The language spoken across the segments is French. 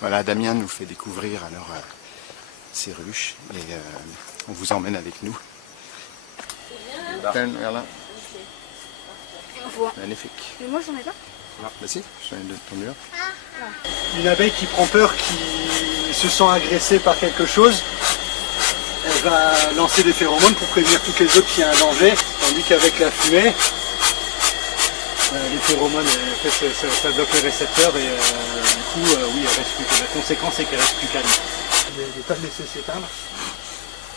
Voilà, Damien nous fait découvrir alors ces ruches et on vous emmène avec nous. Regarde là. Magnifique. Mais moi j'en ai pas. Bah si, j'en ai de ton mur. Une abeille qui prend peur, qui se sent agressée par quelque chose, elle va lancer des phéromones pour prévenir toutes les autres qu'il y a un danger, tandis qu'avec la fumée, les phéromones, ça bloque les récepteurs et du coup, oui, elle reste plus calme. La conséquence est qu'elle reste plus calme. De ne pas le laisser s'éteindre.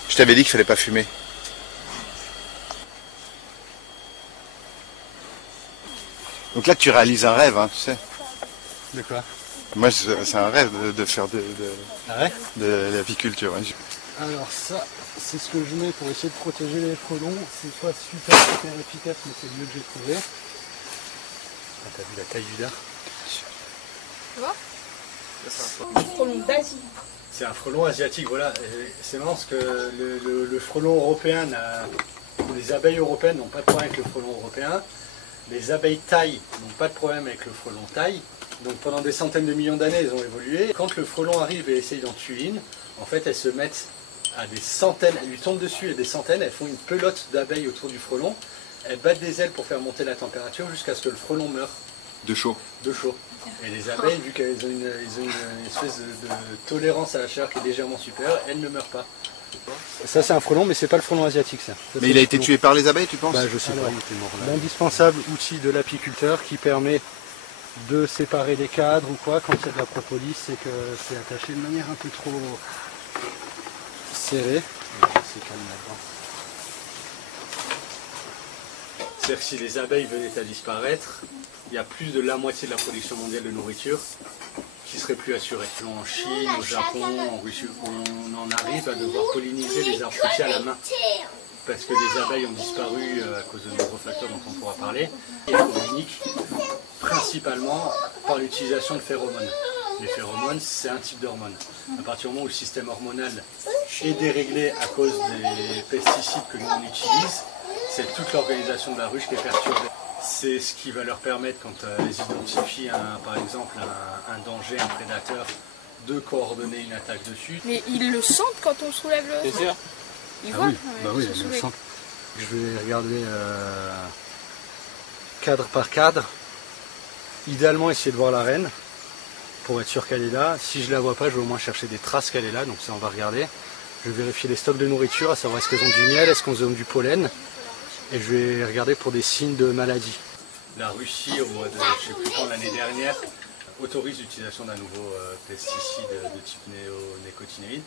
Je t'avais dit qu'il fallait pas fumer. Donc là tu réalises un rêve, hein, tu sais. De quoi? Moi c'est un rêve de faire de l'apiculture. Hein. Alors ça, c'est ce que je mets pour essayer de protéger les frelons. C'est pas super efficace, mais c'est le mieux que j'ai trouvé. Ah, t'as vu la taille du dard? Tu vois? Un frelon d'Asie. C'est un frelon asiatique, voilà. C'est marrant parce que le frelon européen, les abeilles européennes n'ont pas de problème avec le frelon européen. Les abeilles thaï n'ont pas de problème avec le frelon thaï. Donc pendant des centaines de millions d'années, elles ont évolué. Quand le frelon arrive et essaye d'en tuer une, en fait, elles se mettent à des centaines, elles lui tombent dessus et des centaines, elles font une pelote d'abeilles autour du frelon. Elles battent des ailes pour faire monter la température jusqu'à ce que le frelon meure. De chaud. De chaud. Et les abeilles, vu qu'elles ont une espèce de tolérance à la chaleur qui est légèrement supérieure, elles ne meurent pas. Ça c'est un frelon, mais c'est pas le frelon asiatique ça. Mais il a été tué par les abeilles, tu penses? Bah, je sais pas, il était mort là. L'indispensable outil de l'apiculteur qui permet de séparer les cadres ou quoi quand il y a de la propolis, c'est que c'est attaché de manière un peu trop serrée. C'est calme là-dedans. C'est-à-dire que si les abeilles venaient à disparaître, il y a plus de la moitié de la production mondiale de nourriture qui serait plus assurée. En Chine, au Japon, en Russie, on en arrive à devoir polliniser les arbres fruitiers à la main. Parce que les abeilles ont disparu à cause de nombreux facteurs dont on pourra parler. Et elles communiquent principalement par l'utilisation de phéromones. Les phéromones, c'est un type d'hormone. À partir du moment où le système hormonal est déréglé à cause des pesticides que nous on utilise, c'est toute l'organisation de la ruche qui est perturbée. C'est ce qui va leur permettre, quand elles identifient par exemple un danger, un prédateur, de coordonner une attaque dessus. Mais ils le sentent quand on soulève le... C'est sûr. Ils voient? Oui, bah oui, ils le sentent. Je vais regarder cadre par cadre. Idéalement, essayer de voir la reine pour être sûr qu'elle est là. Si je la vois pas, je vais au moins chercher des traces qu'elle est là, donc ça on va regarder. Je vais vérifier les stocks de nourriture, à savoir est-ce qu'elles ont du miel, est-ce qu'elles ont du pollen. Et je vais regarder pour des signes de maladie. La Russie, au mois de, je sais plus quand, l'année dernière, autorise l'utilisation d'un nouveau pesticide de type néonicotinoïde.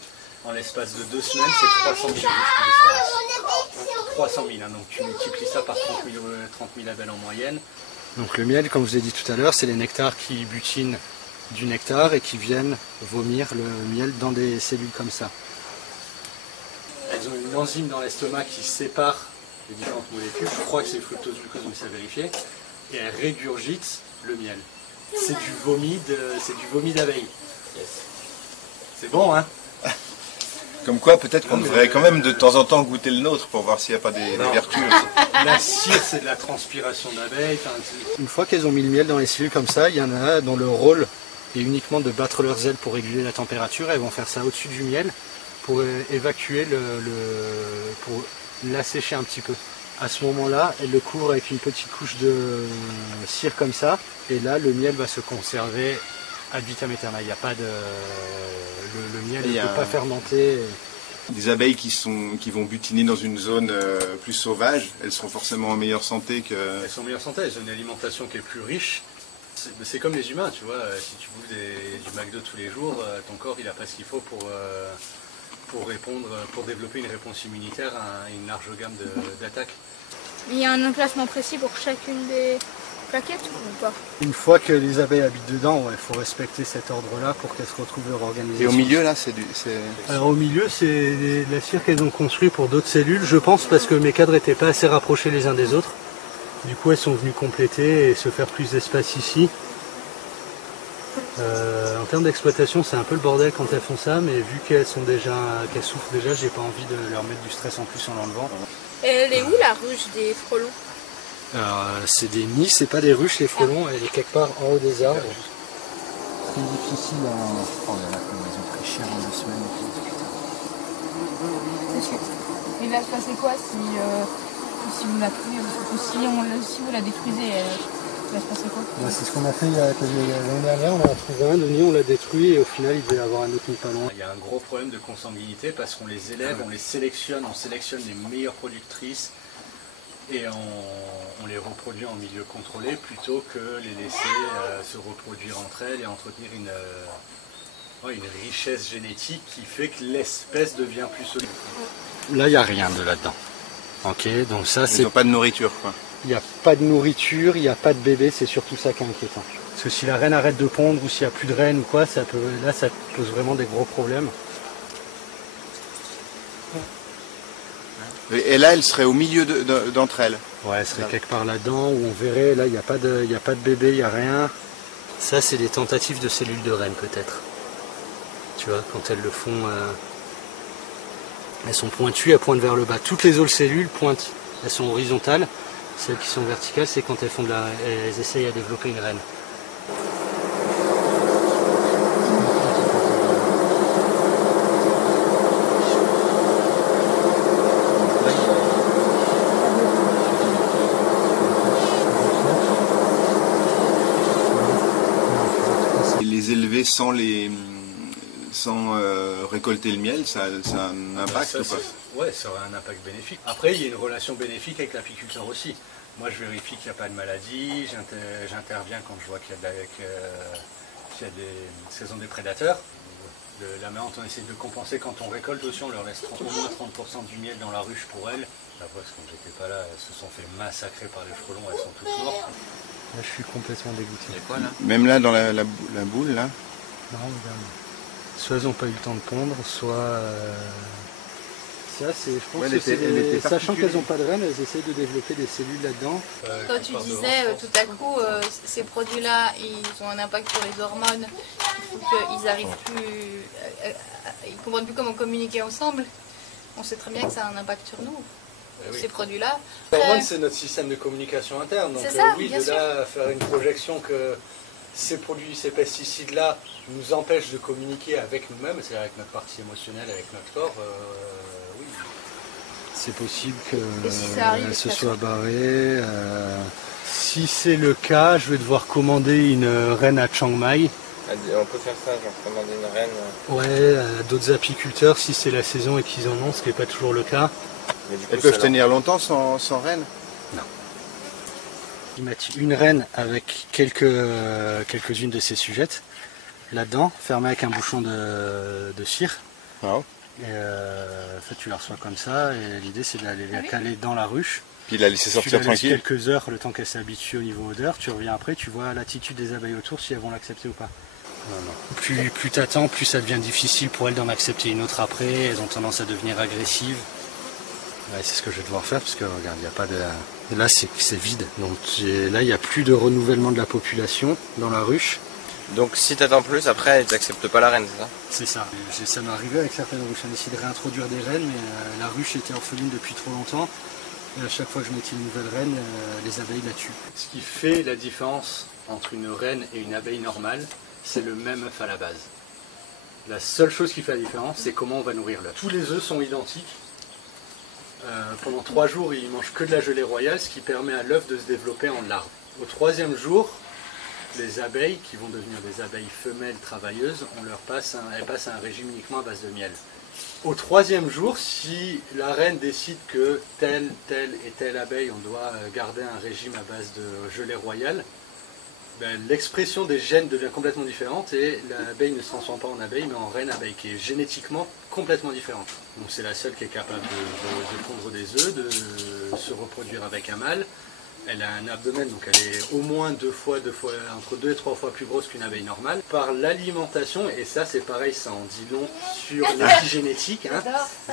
En l'espace de 2 semaines, c'est 300 000 ruches qui disparaissent. 300 000, hein, donc tu multiplies ça par 30 000 abeilles en moyenne. Donc le miel, comme je vous ai dit tout à l'heure, c'est les nectars qui butinent du nectar et qui viennent vomir le miel dans des cellules comme ça. Elles ont une enzyme dans l'estomac qui sépare les différentes molécules. Je crois que c'est fructose glucose, mais c'est à vérifier. Et elles régurgitent le miel. C'est du vomi d'abeille. Yes. C'est bon, hein? Comme quoi, peut-être qu'on devrait quand même de temps en temps goûter le nôtre pour voir s'il n'y a pas des vertus. La cire, c'est de la transpiration d'abeilles. Une fois qu'elles ont mis le miel dans les cellules comme ça, il y en a dont le rôle est uniquement de battre leurs ailes pour réguler la température. Elles vont faire ça au-dessus du miel pour évacuer pour l'assécher un petit peu. À ce moment-là, elles le couvrent avec une petite couche de cire comme ça. Et là, le miel va se conserver ad vitam aeternam. Il n'y a pas de... Le miel ne peut pas fermenter. Des abeilles qui vont butiner dans une zone plus sauvage, elles seront forcément en meilleure santé que... Elles sont en meilleure santé, elles ont une alimentation qui est plus riche. C'est comme les humains, tu vois, si tu bouffes du McDo tous les jours, ton corps il n'a pas ce qu'il faut pour développer une réponse immunitaire à une large gamme d'attaques. Il y a un emplacement précis pour chacune des plaquettes ou pas? Une fois que les abeilles habitent dedans, il faut respecter cet ordre-là pour qu'elles se retrouvent leur organisation. Et au milieu, là, c'est... Alors au milieu, c'est la cire qu'elles ont construit pour d'autres cellules, je pense, parce que mes cadres n'étaient pas assez rapprochés les uns des autres. Du coup, elles sont venues compléter et se faire plus d'espace ici. En termes d'exploitation, c'est un peu le bordel quand elles font ça, mais vu qu'elles souffrent déjà, j'ai pas envie de leur mettre du stress en plus en l'enlevant. Et elle est où la ruche des frelons? Alors, c'est des nids, c'est pas des ruches les frelons, elle est quelque part en haut des arbres. très difficile à... Oh là là, ils ont pris cher en 2 semaines. Il va se passer quoi si vous la tuez, si vous la détruisez, il va se passer quoi? Ouais, c'est ce qu'on a fait l'année dernière, on en a trouvé un, le nid on l'a détruit et au final il devait y avoir un autre nid pas loin. Il y a un gros problème de consanguinité parce qu'on les élève, on les sélectionne, on sélectionne les meilleures productrices et on les reproduit en milieu contrôlé plutôt que les laisser se reproduire entre elles et entretenir une richesse génétique qui fait que l'espèce devient plus solide. Là il n'y a rien de là-dedans. Ok, donc ça c'est... Ils n'ont pas de nourriture quoi. Il n'y a pas de nourriture, il n'y a pas de bébé, c'est surtout ça qui est inquiétant. Parce que si la reine arrête de pondre ou s'il n'y a plus de reine ou quoi, ça pose vraiment des gros problèmes. Et là, elle serait au milieu d'entre elles. Ouais, elle serait quelque part là-dedans où on verrait, là il n'y a pas de bébé, il n'y a rien. Ça c'est des tentatives de cellules de reine peut-être. Tu vois, quand elles le font, elles sont pointues, elles pointent vers le bas. Toutes les autres cellules pointent, elles sont horizontales. Celles qui sont verticales, c'est quand elles essayent à développer une reine. Et les élever sans récolter le miel, ça a un impact ou pas? Ouais, ça aurait un impact bénéfique. Après, il y a une relation bénéfique avec l'apiculteur aussi. Moi, je vérifie qu'il n'y a pas de maladie, j'interviens quand je vois qu'il y a des saisons des prédateurs. La manière dont on essaie de compenser quand on récolte aussi, on leur laisse au moins 30% du miel dans la ruche pour elles. Après, parce que quand j'étais pas là, elles se sont fait massacrer par les frelons, elles sont toutes mortes. Là, je suis complètement dégoûté. Et quoi, là? Même là, dans la boule, là? Non, regarde. Soit elles n'ont pas eu le temps de pondre, soit... Ça, je pense que c'est sachant qu'elles n'ont pas de reine, elles essayent de développer des cellules là-dedans. Quand tu disais tout à coup, ces produits-là, ils ont un impact sur les hormones, il faut qu'ils arrivent plus, ils comprennent plus comment communiquer ensemble. On sait très bien que ça a un impact sur nous. Oui. Ces produits-là. Les hormones, c'est notre système de communication interne. Donc ça, oui, de là à faire une projection que ces produits, ces pesticides-là nous empêchent de communiquer avec nous-mêmes, c'est-à-dire avec notre partie émotionnelle, avec notre corps. Oui. C'est possible qu'elle se soit barrée. Si c'est le cas, je vais devoir commander une reine à Chiang Mai. On peut faire ça, genre commander une reine. Ouais, à d'autres apiculteurs, si c'est la saison et qu'ils en ont, ce qui n'est pas toujours le cas. Mais du coup, Elles peuvent tenir longtemps sans reine? Non. Ils mettent une reine avec quelques-unes de ses sujettes là-dedans, fermée avec un bouchon de cire. Wow. Et tu la reçois comme ça, et l'idée c'est d'aller la caler dans la ruche. Puis la laisser sortir tu la laisses tranquille. quelques heures, le temps qu'elle s'habitue au niveau odeur, tu reviens après, tu vois l'attitude des abeilles autour, si elles vont l'accepter ou pas. Non. Plus t'attends, plus ça devient difficile pour elles d'en accepter une autre après, elles ont tendance à devenir agressives. Ouais, c'est ce que je vais devoir faire, parce que regarde, il n'y a pas de... Là c'est vide, donc là il n'y a plus de renouvellement de la population dans la ruche. Donc si t'attends plus, après ils n'acceptent pas la reine, c'est ça? C'est ça. Ça m'est arrivé avec certaines ruches. On a essayé de réintroduire des reines, mais la ruche était orpheline depuis trop longtemps. Et à chaque fois que je mettais une nouvelle reine, les abeilles la tuent. Ce qui fait la différence entre une reine et une abeille normale, c'est le même œuf à la base. La seule chose qui fait la différence, c'est comment on va nourrir l'œuf. Tous les œufs sont identiques. Pendant 3 jours, ils mangent que de la gelée royale, ce qui permet à l'œuf de se développer en larve. Au 3e jour, les abeilles, qui vont devenir des abeilles femelles travailleuses, elles passent à un régime uniquement à base de miel. Au 3e jour, si la reine décide que telle et telle abeille, on doit garder un régime à base de gelée royale, l'expression des gènes devient complètement différente et l'abeille ne se transforme pas en abeille, mais en reine abeille, qui est génétiquement complètement différente. Donc c'est la seule qui est capable de pondre des œufs, de se reproduire avec un mâle. Elle a un abdomen, donc elle est au moins entre 2 et 3 fois plus grosse qu'une abeille normale. Par l'alimentation, et ça c'est pareil, ça en dit long sur l'épigénétique, hein,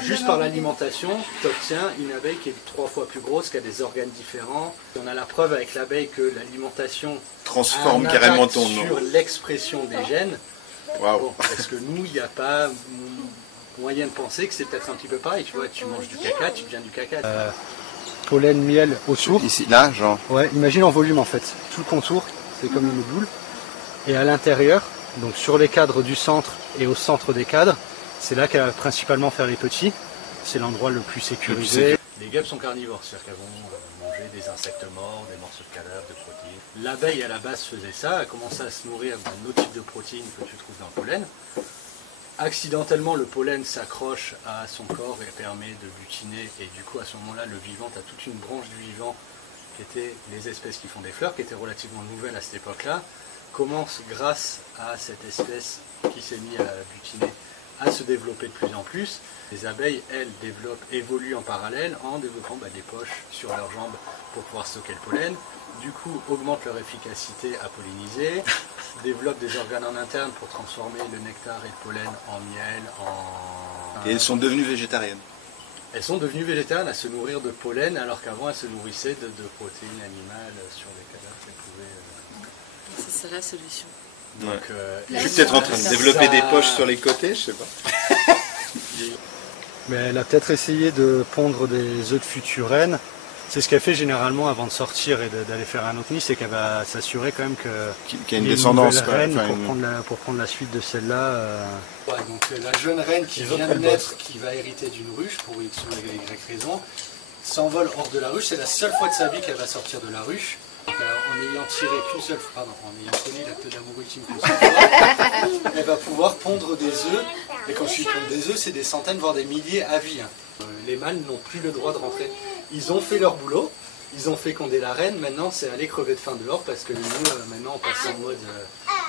juste par l'alimentation, tu obtiens une abeille qui est 3 fois plus grosse, qui a des organes différents. On a la preuve avec l'abeille que l'alimentation transforme carrément ton nom. Sur l'expression des gènes. Wow. Bon, parce que nous, il n'y a pas moyen de penser que c'est peut-être un petit peu pareil. Tu vois, tu manges du caca, tu deviens du caca. Pollen, miel autour. Ici, là, genre. Ouais, imagine en volume en fait. Tout le contour, c'est comme une boule. Et à l'intérieur, Donc sur les cadres du centre et au centre des cadres, c'est là qu'elle va principalement faire les petits. C'est l'endroit le plus sécurisé. Les guêpes sont carnivores, c'est-à-dire qu'elles vont manger des insectes morts, des morceaux de cadavres, des protéines. L'abeille à la base faisait ça, elle commençait à se nourrir d'un autre type de protéines que tu trouves dans le pollen. Accidentellement, le pollen s'accroche à son corps et permet de butiner, et du coup à ce moment-là, le vivant, tu as toute une branche du vivant qui étaient les espèces qui font des fleurs, qui étaient relativement nouvelles à cette époque-là, commence grâce à cette espèce qui s'est mise à butiner à se développer de plus en plus. Les abeilles, elles, évoluent en parallèle en développant des poches sur leurs jambes pour pouvoir stocker le pollen, du coup augmentent leur efficacité à polliniser, développent des organes en interne pour transformer le nectar et le pollen en miel, Et elles sont devenues végétariennes. Elles sont devenues végétariennes à se nourrir de pollen, alors qu'avant elles se nourrissaient de protéines animales sur les cadavres qu'elles pouvaient... C'est ça la solution. Donc, Je suis peut-être en train de développer des poches sur les côtés, je sais pas. Mais elle a peut-être essayé de pondre des œufs de futures reines. C'est ce qu'elle fait généralement avant de sortir et d'aller faire un autre nid, c'est qu'elle va s'assurer quand même qu'il y a une descendance pour prendre la suite de celle-là. Ouais, donc la jeune reine qui vient de naître, qui va hériter d'une ruche pour X ou Y raison, s'envole hors de la ruche. C'est la seule fois de sa vie qu'elle va sortir de la ruche. Donc, en ayant tiré qu'une seule fois, en ayant connu l'acte d'amour ultime qu'une seule fois, elle va pouvoir pondre des œufs. Et quand je dis pondre des œufs, c'est des centaines, voire des milliers à vie. Les mâles n'ont plus le droit de rentrer. Ils ont fait leur boulot, ils ont fécondé la reine, maintenant c'est aller crever de faim dehors parce que nous, maintenant on passe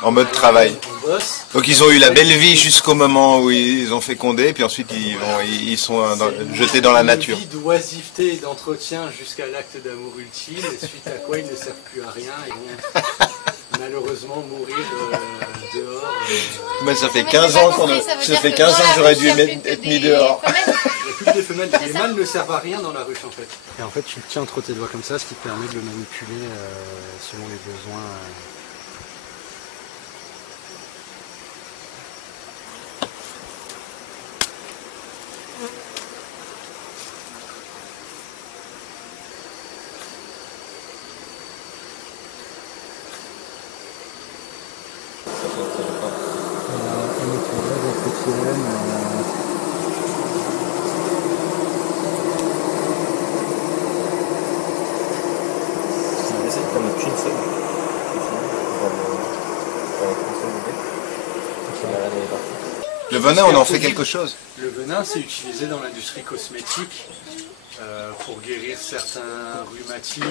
en mode travail. On bosse. Donc ils ont eu la belle vie jusqu'au moment où ils ont fécondé, puis ensuite ils sont jetés dans la nature. Une vie d'oisiveté et d'entretien jusqu'à l'acte d'amour ultime, et suite à quoi ils ne servent plus à rien et vont malheureusement mourir dehors. Mais ça fait 15 ans que j'aurais dû être mis dehors. Il n'y a plus que des femelles, les mâles ne servent à rien dans la ruche en fait. Et en fait tu le tiens entre tes doigts comme ça, ce qui te permet de le manipuler selon les besoins. Le venin, on en fait quelque chose. Le venin, c'est utilisé dans l'industrie cosmétique pour guérir certains rhumatismes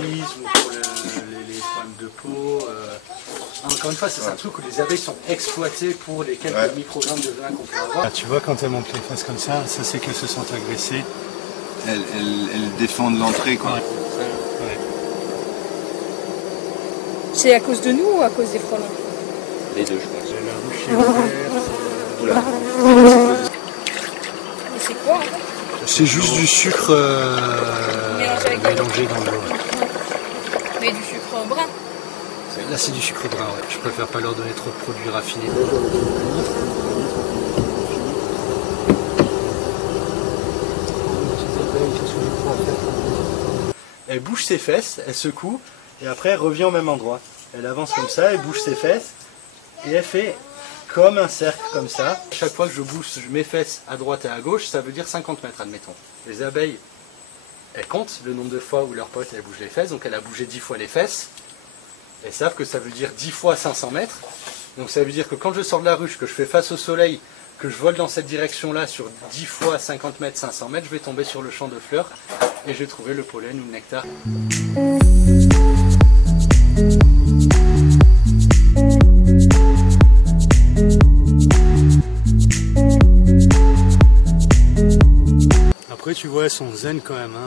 ou pour les problèmes de peau. Encore une fois, c'est un truc où les abeilles sont exploitées pour les quelques microgrammes de venin qu'on peut avoir. Là, tu vois, quand elles montent les fesses comme ça c'est qu'elles se sentent agressées. Elles défendent l'entrée, quoi. Ouais. C'est à cause de nous ou à cause des frelons? Les deux, je pense. La ruche est ouverte. C'est quoi en fait? C'est juste du sucre mélangé dans l'eau. Mais du sucre brun. Là c'est du sucre brun, ouais. Je préfère pas leur donner trop de produits raffinés. Elle bouge ses fesses, elle secoue et après elle revient au même endroit. Elle avance comme ça, elle bouge ses fesses et elle fait comme un cercle comme ça. Chaque fois que je bouge mes fesses à droite et à gauche, ça veut dire 50 mètres, admettons. Les abeilles, elles comptent le nombre de fois où leur pote elle bouge les fesses, donc elle a bougé 10 fois les fesses. Elles savent que ça veut dire 10 fois 500 mètres. Donc ça veut dire que quand je sors de la ruche, que je fais face au soleil, que je vole dans cette direction-là sur 10 fois 50 mètres, 500 mètres, je vais tomber sur le champ de fleurs et je vais trouver le pollen ou le nectar. Après tu vois, elles sont zen quand même.